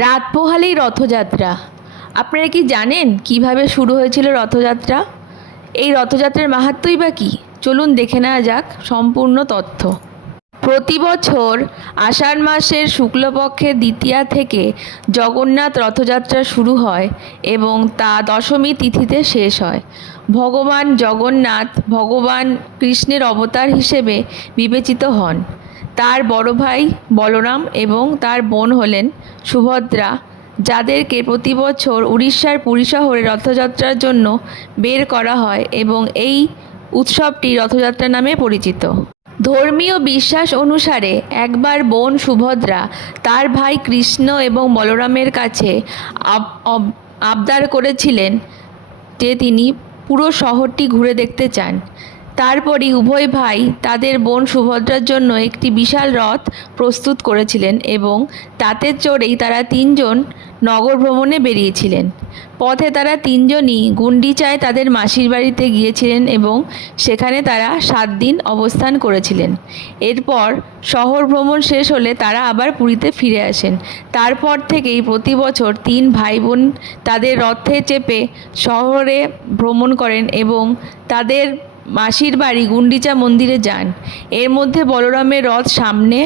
রাত পোহালেই রথযাত্রা। আপনারা কি জানেন কিভাবে শুরু হয়েছিল রথযাত্রা? এই রথযাত্রার মাহাত্ম্যই বা কী? চলুন দেখে নেওয়া যাক সম্পূর্ণ তথ্য। প্রতি বছর আষাঢ় মাসের শুক্লপক্ষের দ্বিতীয়া থেকে জগন্নাথ রথযাত্রা শুরু হয় এবং তা দশমী তিথিতে শেষ হয়। ভগবান জগন্নাথ ভগবান কৃষ্ণের অবতার হিসেবে বিবেচিত হন। তার বড় ভাই বলরাম এবং তার বোন হলেন সুভদ্রা, যাদেরকে প্রতি বছর উড়িষ্যার পুরী শহরে রথযাত্রার জন্য বের করা হয় এবং এই উৎসবটি রথযাত্রা নামে পরিচিত। ধর্মীয় বিশ্বাস অনুসারে একবার বোন সুভদ্রা তার ভাই কৃষ্ণ এবং বলরামের কাছে আবদার করেছিলেন যে তিনি পুরো শহরটি ঘুরে দেখতে চান। তারপরই উভয় ভাই তাদের বোন সুভদ্রার জন্য একটি বিশাল রথ প্রস্তুত করেছিলেন এবং তাতে চড়েই তারা তিনজন নগর ভ্রমণে বেরিয়েছিলেন। পথে তারা তিনজনই গুন্ডিচায় তাদের মাসির বাড়িতে গিয়েছিলেন এবং সেখানে তারা 7 দিন অবস্থান করেছিলেন। এরপর শহর ভ্রমণ শেষ হলে তারা আবার পুরীতে ফিরে আসেন। তারপর থেকেই প্রতি বছর 3 ভাই বোন তাদের রথে চেপে শহরে ভ্রমণ করেন এবং তাদের মাসির বাড়ি গুন্ডিচা মন্দিরে যান। এর মধ্যে বলরামের রথ সামনে,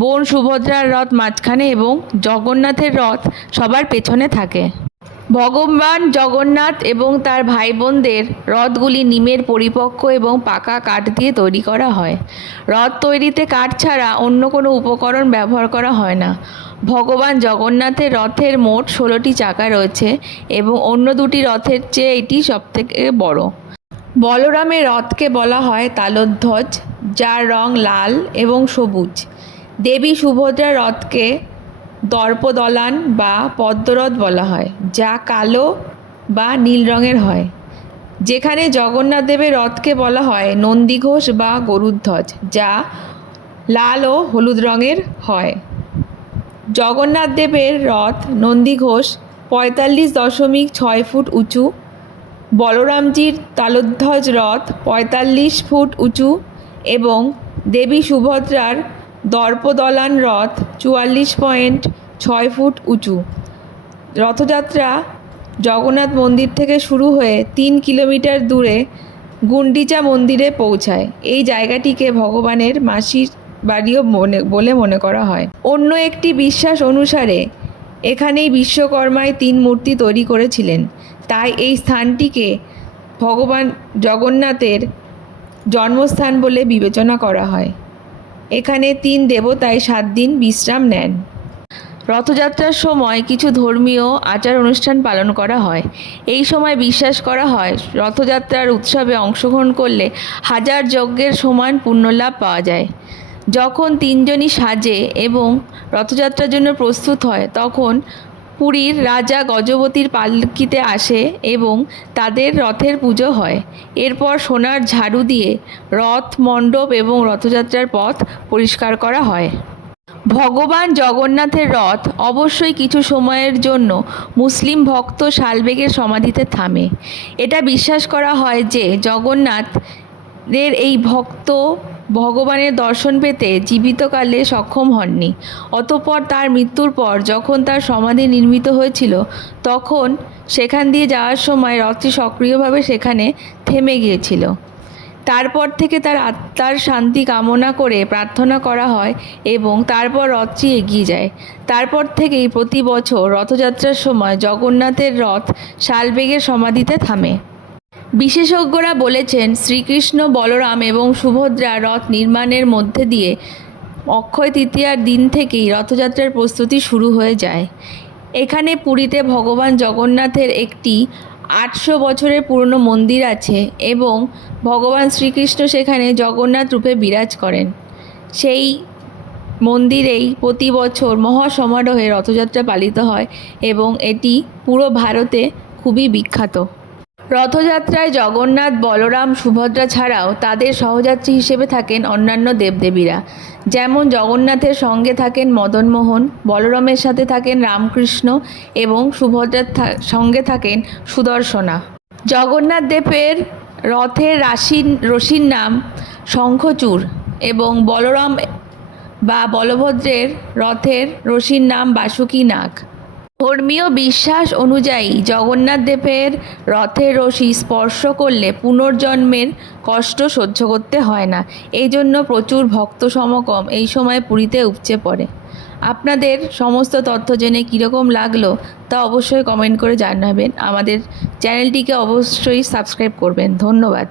বোন সুভদ্রার রথ মাঝখানে এবং জগন্নাথের রথ সবার পেছনে থাকে। ভগবান জগন্নাথ এবং তার ভাই বোনদের রথগুলি নিমের পরিপক্ক এবং পাকা কাঠ দিয়ে তৈরি করা হয়। রথ তৈরিতে কাঠ ছাড়া অন্য কোনো উপকরণ ব্যবহার করা হয় না। ভগবান জগন্নাথের রথের মোট 16টি চাকা রয়েছে এবং অন্য দুটি রথের চেয়ে এটি সবথেকে বড়। বলরামের রথকে বলা হয় তালধ্বজ, যার রং লাল এবং সবুজ। দেবী সুভদ্রার রথকে দর্পদলান বা পদ্মরথ বলা হয়, যা কালো বা নীল রঙের হয়। যেখানে জগন্নাথ দেবের রথকে বলা হয় নন্দীঘোষ বা গরুধ্বজ, যা লাল ও হলুদ রঙের হয়। জগন্নাথ দেবের রথ নন্দীঘোষ 45.6 ফুট উঁচু। বলরামজির তালধ্বজ রথ 45 ফুট উঁচু এবং দেবী সুভদ্রার দর্পদলান রথ 44.6 ফুট উঁচু। রথযাত্রা জগন্নাথ মন্দির থেকে শুরু হয়ে 3 কিলোমিটার দূরে গুন্ডিচা মন্দিরে পৌঁছায়। এই জায়গাটিকে ভগবানের মাসির বাড়িও বলে মনে করা হয়। অন্য একটি বিশ্বাস অনুসারে এখানেই বিশ্বকর্মায় 3 মূর্তি তৈরি করেছিলেন, তাই এই স্থানটিকে ভগবান জগন্নাথের জন্মস্থান বলে বিবেচনা করা হয়। এখানে 3 দেবতায় 7 দিন বিশ্রাম নেন। রথযাত্রার সময় কিছু ধর্মীয় আচার অনুষ্ঠান পালন করা হয়। এই সময় বিশ্বাস করা হয় রথযাত্রার উৎসবে অংশগ্রহণ করলে 1000 যজ্ঞের সমান পুণ্যলাভ পাওয়া যায়। যখন 3 জনই সাজে এবং রথযাত্রার জন্য প্রস্তুত হয়, তখন পুরীর রাজা গজপতির পালকিতে আসে এবং তাদের রথের পুজো হয়। এরপর সোনার ঝাড়ু দিয়ে রথ, মণ্ডপ এবং রথযাত্রার পথ পরিষ্কার করা হয়। ভগবান জগন্নাথের রথ অবশ্যই কিছু সময়ের জন্য মুসলিম ভক্ত শালবেগের সমাধিতে থামে। এটা বিশ্বাস করা হয় যে জগন্নাথের এই ভক্ত ভগবানের দর্শন পেতে জীবিতকালে সক্ষম হননি। অতঃপর তার মৃত্যুর পর যখন তার সমাধি নির্মিত হয়েছিল, তখন সেখান দিয়ে যাওয়ার সময় রথটি সক্রিয়ভাবে সেখানে থেমে গিয়েছিল। তারপর থেকে তার আত্মার শান্তি কামনা করে প্রার্থনা করা হয় এবং তারপর রথটি এগিয়ে যায়। তারপর থেকেই প্রতি বছর রথযাত্রার সময় জগন্নাথের রথ শালবেগের সমাধিতে থামে। বিশেষজ্ঞরা বলেছেন শ্রীকৃষ্ণ, বলরাম এবং সুভদ্রা রথ নির্মাণের মধ্যে দিয়ে অক্ষয় তৃতীয়ার দিন থেকেই রথযাত্রার প্রস্তুতি শুরু হয়ে যায়। এখানে পুরীতে ভগবান জগন্নাথের একটি 800 বছরের পুরনো মন্দির আছে এবং ভগবান শ্রীকৃষ্ণ সেখানে জগন্নাথ রূপে বিরাজ করেন। সেই মন্দিরেই প্রতি বছর মহাসমারোহে রথযাত্রা পালিত হয় এবং এটি পুরো ভারতে খুবই বিখ্যাত। রথযাত্রায় জগন্নাথ, বলরাম, সুভদ্রা ছাড়াও তাদের সহযাত্রী হিসেবে থাকেন অন্যান্য দেবদেবীরা। যেমন জগন্নাথের সঙ্গে থাকেন মদনমোহন, বলরামের সাথে থাকেন রামকৃষ্ণ এবং সুভদ্রার সঙ্গে থাকেন সুদর্শনা। জগন্নাথ দেবের রথের রশির নাম শঙ্খচূড় এবং বলরাম বা বলভদ্রের রথের রশির নাম বাসুকী নাগ। ধর্মীয় বিশ্বাস অনুযায়ী জগন্নাথ দেবের রথের রশি স্পর্শ করলে পুনর্জন্মের কষ্ট সহ্য করতে হয় না। এই জন্য প্রচুর ভক্ত সমাগম এই সময় পুরীতে উপচে পড়ে। আপনাদের সমস্ত তথ্য জেনে কীরকম লাগলো তা অবশ্যই কমেন্ট করে জানাবেন। আমাদের চ্যানেলটিকে অবশ্যই সাবস্ক্রাইব করবেন। ধন্যবাদ।